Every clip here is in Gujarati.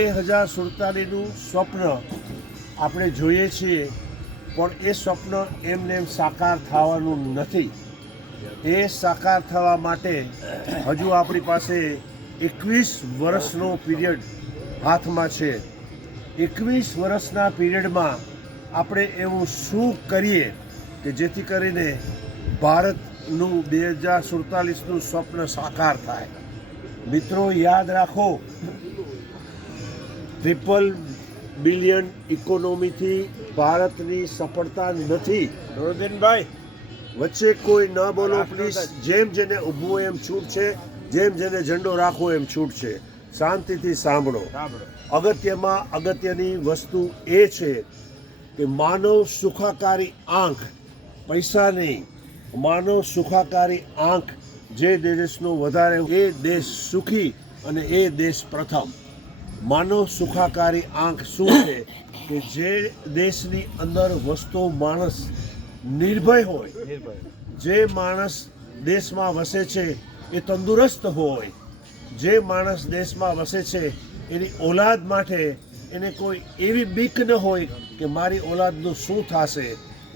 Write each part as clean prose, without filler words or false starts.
2047નું સ્વપ્ન આપણે જોઈએ છીએ, પણ એ સ્વપ્ન એમને એમ સાકાર થવાનું નથી. એ સાકાર થવા માટે હજુ આપણી પાસે 21 વર્ષનો પીરિયડ હાથમાં છે. 21 વર્ષના પીરિયડમાં આપણે એવું શું કરીએ કે જેથી કરીને ભારતનું 2047નું સ્વપ્ન સાકાર થાય. મિત્રો, યાદ રાખો, 3 બિલિયન ઇકોનોમીથી ભારતની સફળતા નથી. રોદેનભાઈ, વચ્ચે કોઈ ન બોલો પ્લીઝ. જેમ જેને ઊભું હોય એમ છૂટ છે, જેમ જેને ઝંડો રાખવો એમ છૂટ છે. શાંતિથી સાંભળો. અગત્યની વસ્તુ એ છે કે માનવ સુખાકારી આંખ, પૈસા નહીં, માનવ સુખાકારી આંખ જે દેશનો વધારે એ દેશ સુખી અને એ દેશ પ્રથમ. માનવ સુખાકારી આંખ શું છે કે જે દેશની અંદર વસતો માણસ નિર્ભય હોય, જે માણસ દેશમાં વસે છે એ તંદુરસ્ત હોય, જે માણસ દેશમાં વસે છે એની ઓલાદ માટે એને કોઈ એવી બીક ન હોય કે મારી ઓલાદનું શું થશે,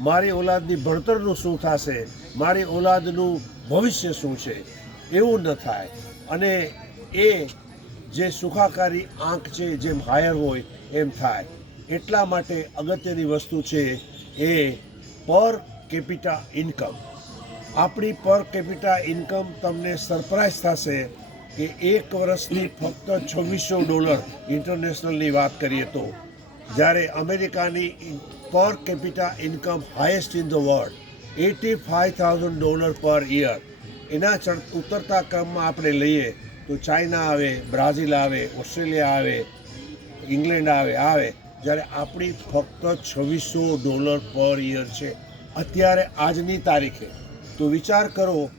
મારી ઓલાદની ભણતરનું શું થશે, મારી ઓલાદનું ભવિષ્ય શું છે, એવું ન થાય. અને એ જે સુખાકારી આંખ છે જેમ હાયર હોય એમ થાય. એટલા માટે અગત્યની વસ્તુ છે એ પર કેપિટા ઇન્કમ. આપણી પર કેપિટા ઇન્કમ તમને સરપ્રાઈઝ થશે કે એક વર્ષની ફક્ત $2600 ઇન્ટરનેશનલની વાત કરીએ તો, જ્યારે અમેરિકાની પર capita income highest in the world $85,000 પર યર. એના ઉતરતા ક્રમમાં આપણે લઈએ તો ચાઇના આવે, બ્રાઝિલ આવે, ઓસ્ટ્રેલિયા આવે, ઇંગ્લેન્ડ આવે, જ્યારે આપણી ફક્ત $2600 પર યર છે અત્યારે, આજની તારીખે. તો વિચાર કરો,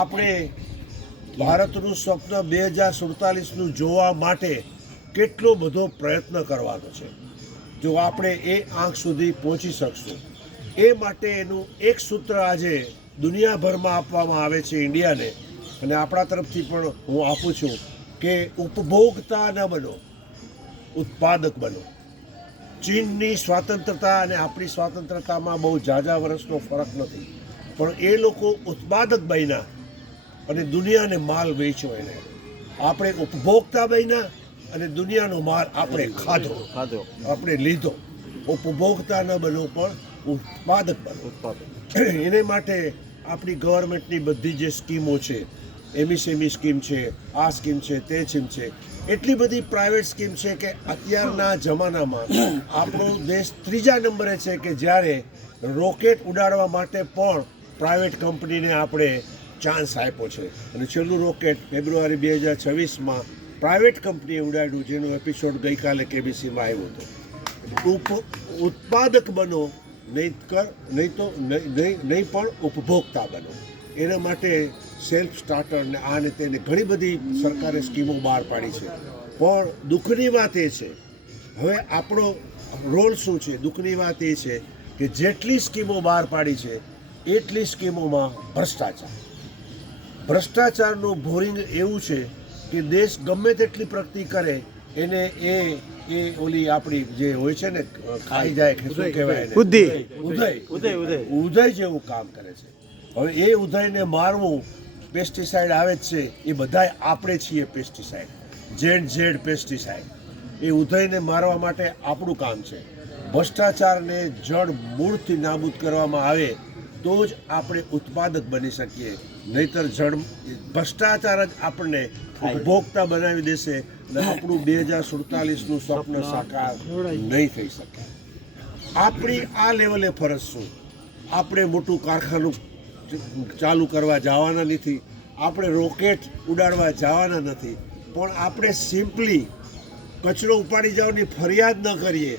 આપણે ભારતનું સ્વપ્ન 2047નું જોવા માટે કેટલો બધો પ્રયત્ન કરવાનો છે જો આપણે એ આંખ સુધી પહોંચી શકશું. એ માટે એનું એક સૂત્ર આજે દુનિયાભરમાં આપવામાં આવે છે ઇન્ડિયાને, અને આપણા તરફથી પણ હું આપું છું કે ઉપભોક્તા ન બનો, ઉત્પાદક બનો. ચીનની સ્વતંત્રતા અને આપણી સ્વતંત્રતામાં બહુ ઝાઝા વર્ષનો ફરક નથી, પણ એ લોકો ઉત્પાદક બન્યા અને દુનિયાને માલ વેચ્યો. એને આપણે ઉપભોક્તા બન્યા અને દુનિયાનો માલ આપણે ખાધો, આપણે લીધો. ઉપભોક્તા ન બનો પણ ઉત્પાદક બનો. એને માટે આપણી ગવર્મેન્ટની બધી જે સ્કીમો છે, એમએસએમઈ સ્કીમ છે, આ સ્કીમ છે, તે સ્કીમ છે, એટલી બધી પ્રાઇવેટ સ્કીમ છે કે અત્યારના જમાનામાં આપણો દેશ 3જા નંબરે છે કે જ્યારે રોકેટ ઉડાડવા માટે પણ પ્રાઇવેટ કંપનીને આપણે ચાન્સ આપ્યો છે. અને છેલ્લું રોકેટ ફેબ્રુઆરી 2026માં પ્રાઇવેટ કંપનીએ ઉડાડ્યું, જેનો એપિસોડ ગઈકાલે કેબીસીમાં આવ્યો હતો. ઉત્પાદક બનો, નહીં પણ ઉપભોક્તા બનો. એના માટે સેલ્ફ સ્ટાર્ટર ને આને તેને ઘણી બધી સરકારે સ્કીમો બહાર પાડી છે. પણ દુઃખની વાત એ છે, હવે આપણો રોલ શું છે? દુઃખની વાત એ છે કે જેટલી સ્કીમો બહાર પાડી છે એટલી સ્કીમોમાં ભ્રષ્ટાચારનું બોરિંગ એવું છે કે દેશ ગમે તેટલી પ્રગતિ કરે એને એ ઓલી આપણી જે હોય છે ને, ખાઈ જાય, શું કહેવાય, ઉદય જેવું કામ કરે છે. હવે એ ઉદયને મારવું, પેસ્ટિસાઇડ આવે જ છે, એ બધાય આપણે છીએ પેસ્ટિસાઇડ, ઝેડ પેસ્ટિસાઇડ. એ ઉદયને મારવા માટે આપણું કામ છે. ભ્રષ્ટાચારને જડ મૂળથી નાબૂદ કરવામાં આવે તો જ આપણે ઉત્પાદક બની શકીએ, નહીતર ભ્રષ્ટાચાર જ આપણને ઉપભોક્તા બનાવી દેશે અને આપણું 2047નું સ્વપ્ન સાકાર નહીં થઈ શકે. આપણી આ લેવલે ફરજ શું? આપણે મોટું કારખાનું ચાલુ કરવા જવાના નથી, આપણે રોકેટ ઉડાડવા જવાના નથી, પણ આપણે સિમ્પલી કચરો ઉપાડી જવાની ફરિયાદ ન કરીએ.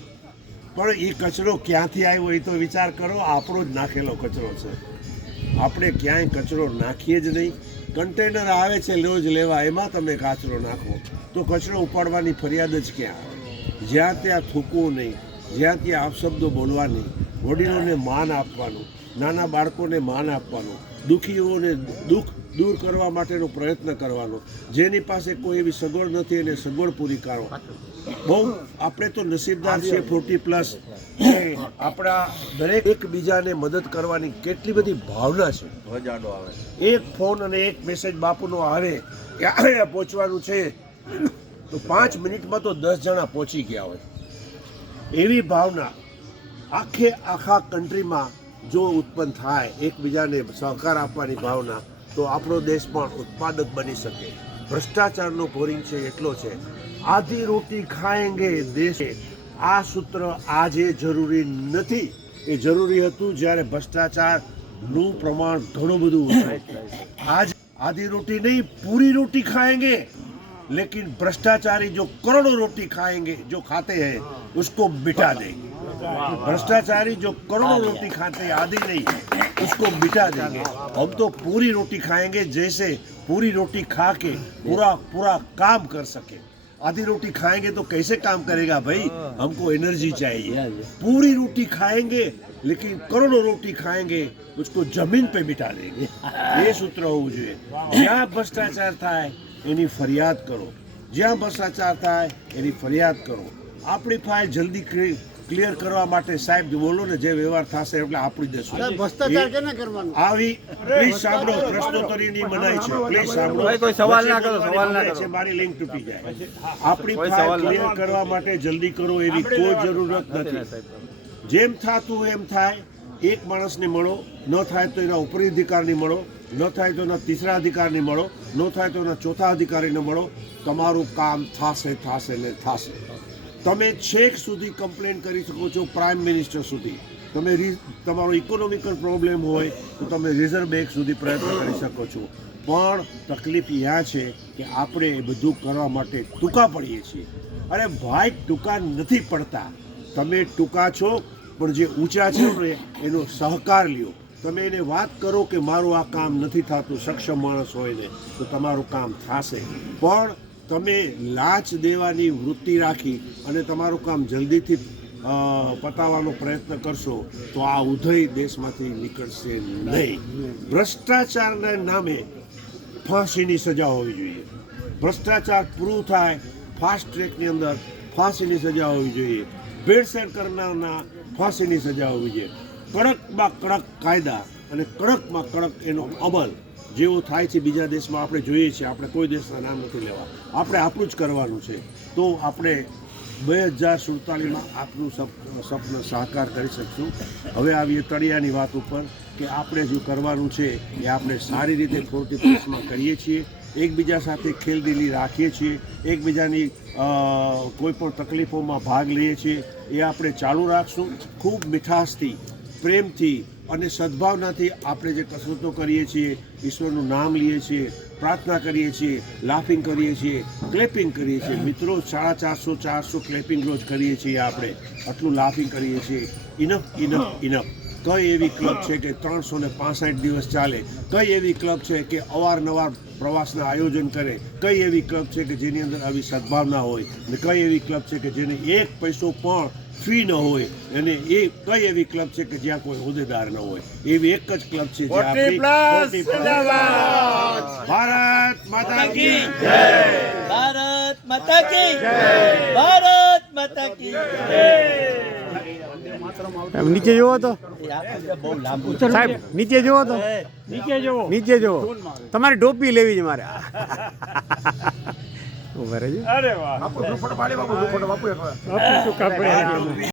પણ એ કચરો ક્યાંથી આવ્યો એ તો વિચાર કરો. આપણો જ નાખેલો કચરો છે. આપણે ક્યાંય કચરો નાખીએ જ નહીં. કન્ટેનર આવે છે રોજ લેવા, એમાં તમે કચરો નાખો તો કચરો ઉપાડવાની ફરિયાદ જ ક્યાં આવે? જ્યાં ત્યાં થૂકવું નહીં, જ્યાં ત્યાં અપશબ્દો બોલવા નહીં, વડીલોને માન આપવાનું, નાના બાળકોને માન આપવાનું, દુઃખીઓને દુઃખ દૂર કરવા માટેનો પ્રયત્ન કરવાનો. જેની પાસે કોઈ એવી સગવડ નથી એને સગવડ પૂરી કરો. બહુ આપણે તો નસીબદાર છીએ 40+ આપણા દરેક એકબીજાને મદદ કરવાની કેટલી બધી ભાવના છે. એક ફોન અને એક મેસેજ બાપુનો આવે કે અહીંયા પહોંચવાનું છે તો 5 મિનિટમાં તો 10 જણા પહોંચી ગયા હોય. એવી ભાવના આખા કન્ટ્રીમાં જો ઉત્પન્ન થાય, એકબીજાને સહકાર આપવાની ભાવના, તો આપણો દેશ પણ ઉત્પાદક બની શકે. ભ્રષ્ટાચારનો ભોરિંગ છે એટલો છે. આધી રોટી ખાએંગે દેશ, આ સૂત્ર આજે જરૂરી નથી. એ જરૂરી હતું જ્યારે ભ્રષ્ટાચારનું પ્રમાણ ઘણું બધું ઓછું. આજ आधी रोटी नहीं पूरी रोटी खाएंगे, लेकिन भ्रष्टाचारी जो करोड़ों रोटी खाएंगे जो खाते हैं उसको मिटा देंगे. भ्रष्टाचारी जो करोड़ों रोटी खाते हैं आधी नहीं उसको मिटा देंगे. हम तो पूरी रोटी खाएंगे, जैसे पूरी रोटी खा के पूरा काम कर सके. आधी रोटी खाएंगे तो कैसे काम करेगा भाई, हमको एनर्जी चाहिए. पूरी रोटी खाएंगे लेकिन करोड़ों रोटी खाएंगे उसको जमीन पे मिटा देंगे. ये सूत्र होવું જોઈએ. જ્યાં ભ્રષ્ટાચાર થાય એની ફરિયાદ કરો, જ્યાં ભ્રષ્ટાચાર થાય એની ફરિયાદ કરો. આપણી ફાઇલ જલ્દી ક્લિયર કરવા માટે સાહેબ બોલો ને, જે વ્યવહાર થશે એટલે આપણી દેશું. ભ્રષ્ટાચાર કેને કરવાનું આવી પ્લીઝ સાંભળો, પ્રશ્નોત્તરીની મનાઈ છે, પ્લીઝ સાંભળો. કોઈ સવાલ ના કરો, સવાલ ના કરો. મારી લિંક તૂટી જાય. આપણી ફાઇલ ક્લિયર કરવા માટે જલ્દી કરો એવી કોઈ જરૂરત નથી. જેમ થતું એમ થાય, એક માણસને મળો, ન થાય તો એના ઉપરી અધિકારીને મળો, ન થાય તો એના તીસરા અધિકારીને મળો, ન થાય તો એના ચોથા અધિકારીને મળો. તમારું કામ થશે ને થશે. તમે છેક સુધી કમ્પ્લેન કરી શકો છો, પ્રાઇમ મિનિસ્ટર સુધી. તમે તમારો ઇકોનોમિકલ પ્રોબ્લેમ હોય તો તમે રિઝર્વ બેંક સુધી પ્રયત્ન કરી શકો છો. પણ તકલીફ ત્યાં છે કે આપણે એ બધું કરવા માટે ટૂંકા પડીએ છીએ. અરે ભાઈ, ટૂંકા નથી પડતા. તમે ટૂંકા છો, પણ જે ઊંચા છે ને એનો સહકાર લ્યો. તમે એને વાત કરો કે મારું આ કામ નથી થતું, સક્ષમ માણસ હોય ને તો તમારું કામ થશે. પણ તમે લાંચ દેવાની વૃત્તિ રાખી અને તમારું કામ જલ્દીથી પતાવવાનો પ્રયત્ન કરશો તો આ ઉધઈ દેશમાંથી નીકળશે નહીં. ભ્રષ્ટાચારના નામે ફાંસીની સજા હોવી જોઈએ. ભ્રષ્ટાચાર પૂરું થાય ફાસ્ટ ટ્રેકની અંદર ફાંસીની સજા હોવી જોઈએ. ભેળસેળ કરનારના ફાંસીની સજા હોવી જોઈએ. કડકમાં કડક કાયદા અને કડકમાં કડક એનો અમલ જેવો થાય છે બીજા દેશમાં આપણે જોઈએ છીએ. આપણે કોઈ દેશના નામ નથી લેવા, આપણે આપણું જ કરવાનું છે. તો આપણે 2047માં આપણું સપનું સાકાર કરી શકશું. હવે આવીએ તળિયાની વાત ઉપર કે આપણે જો કરવાનું છે એ આપણે સારી રીતે 40+માં કરીએ છીએ. એકબીજા સાથે ખેલદિલી રાખીએ છીએ, એકબીજાની કોઈ પણ તકલીફોમાં ભાગ લઈએ છીએ. એ આપણે ચાલુ રાખશું. ખૂબ મીઠાશથી, પ્રેમથી અને સદભાવનાથી આપણે જે કસરતો કરીએ છીએ, ઈશ્વરનું નામ લઈએ છીએ, પ્રાર્થના કરીએ છીએ, લાફિંગ કરીએ છીએ, ક્લેપિંગ કરીએ છીએ. મિત્રો 450 ક્લેપિંગ રોજ કરીએ છીએ. આપણે આટલું લાફિંગ કરીએ છીએ. Enough enough enough. કઈ એવી ક્લબ છે કે 365 દિવસ ચાલે? કઈ એવી ક્લબ છે કે અવારનવાર પ્રવાસના આયોજન કરે? કઈ એવી ક્લબ છે કે જેની અંદર આવી સદભાવના હોય? ને કઈ એવી ક્લબ છે કે જેને એક પૈસો પણ ફી ન હોય? અને એ કઈ એવી ક્લબ છે કે જ્યાં કોઈ હોદ્દેદાર ન હોય? એવી એક જ ક્લબ છે જે આપણી 40+. ભારત માતા કી જય. ભારત માતા કી જય. ભારત માતા કી જય. નીચે જોવો તો બહુ લાંબુ સાહેબ, નીચે જોવો તો નીચે જોવો. તમારી ટોપી લેવી છે મારે. ઉભા રહેજો. અરે વાહ.